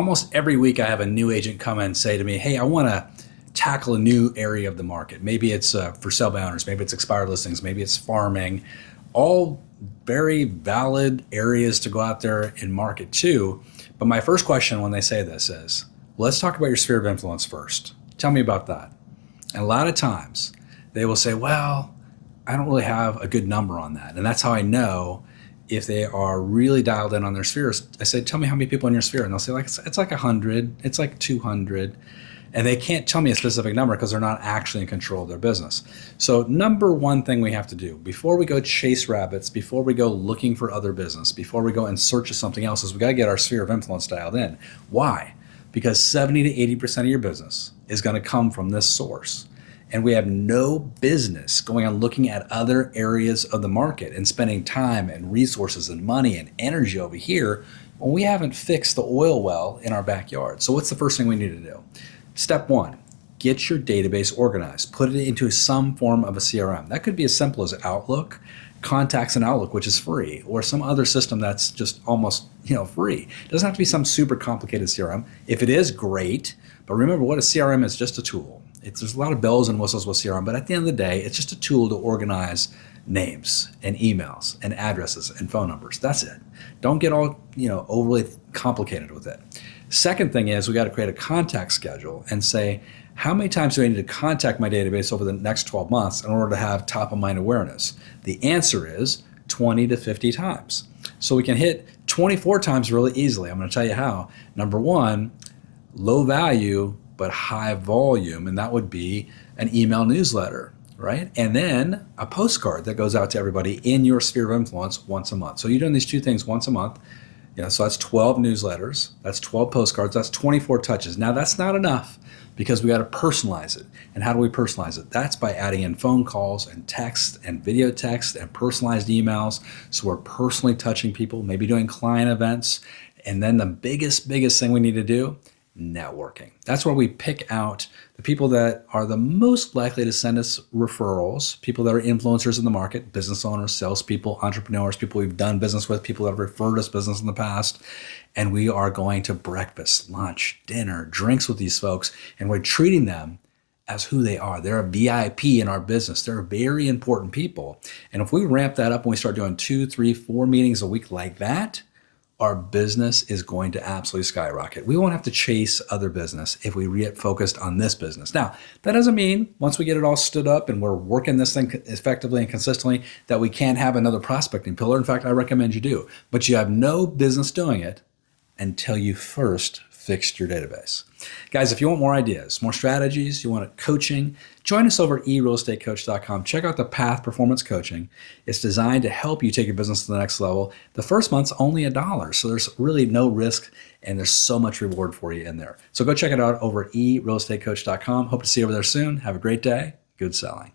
almost every week I have a new agent come in and say to me, hey, I want to tackle a new area of the market. Maybe it's for sale by owners, maybe it's expired listings, maybe it's farming, all very valid areas to go out there and market to. But my first question when they say this is, let's talk about your sphere of influence first. Tell me about that. And a lot of times they will say, well, I don't really have a good number on that. And that's how I know if they are really dialed in on their spheres. I say, tell me how many people in your sphere. And they'll say, like, it's like 100, it's like 200. And they can't tell me a specific number because they're not actually in control of their business. So number one thing we have to do before we go chase rabbits, before we go looking for other business, before we go in search of something else, is we got to get our sphere of influence dialed in. Why? Because 70 to 80% of your business is going to come from this source. And we have no business going on looking at other areas of the market and spending time and resources and money and energy over here when we haven't fixed the oil well in our backyard. So what's the first thing we need to do? Step one, get your database organized. Put it into some form of a CRM. That could be as simple as Outlook, Contacts in Outlook, which is free, or some other system that's just almost free. It doesn't have to be some super complicated CRM. If it is, great. But remember, what a CRM is, just a tool. There's a lot of bells and whistles with CRM, but at the end of the day, it's just a tool to organize names and emails and addresses and phone numbers. That's it. Don't get all overly complicated with it. Second thing is we got to create a contact schedule and say, how many times do I need to contact my database over the next 12 months in order to have top of mind awareness? The answer is 20 to 50 times. So we can hit 24 times really easily. I'm going to tell you how. Number one, low value but high volume, and that would be an email newsletter, right? And then a postcard that goes out to everybody in your sphere of influence once a month. So you're doing these two things once a month. So that's 12 newsletters, that's 12 postcards, that's 24 touches. Now that's not enough because we got to personalize it. And how do we personalize it? That's by adding in phone calls and text and video text and personalized emails. So we're personally touching people, maybe doing client events. And then the biggest thing we need to do, networking. That's where we pick out the people that are the most likely to send us referrals, people that are influencers in the market, business owners, salespeople, entrepreneurs, people we've done business with, people that have referred us business in the past. And we are going to breakfast, lunch, dinner, drinks with these folks, and we're treating them as who they are. They're a VIP in our business. They're very important people. And if we ramp that up and we start doing 2, 3, 4 meetings a week like that, our business is going to absolutely skyrocket. We won't have to chase other business if we get focused on this business. Now, that doesn't mean once we get it all stood up and we're working this thing effectively and consistently that we can't have another prospecting pillar. In fact, I recommend you do. But you have no business doing it until you first fixed your database. Guys, if you want more ideas, more strategies, you want coaching, join us over at eRealEstateCoach.com. Check out the Path Performance Coaching. It's designed to help you take your business to the next level. The first month's only $1, so there's really no risk and there's so much reward for you in there. So go check it out over at eRealEstateCoach.com. Hope to see you over there soon. Have a great day. Good selling.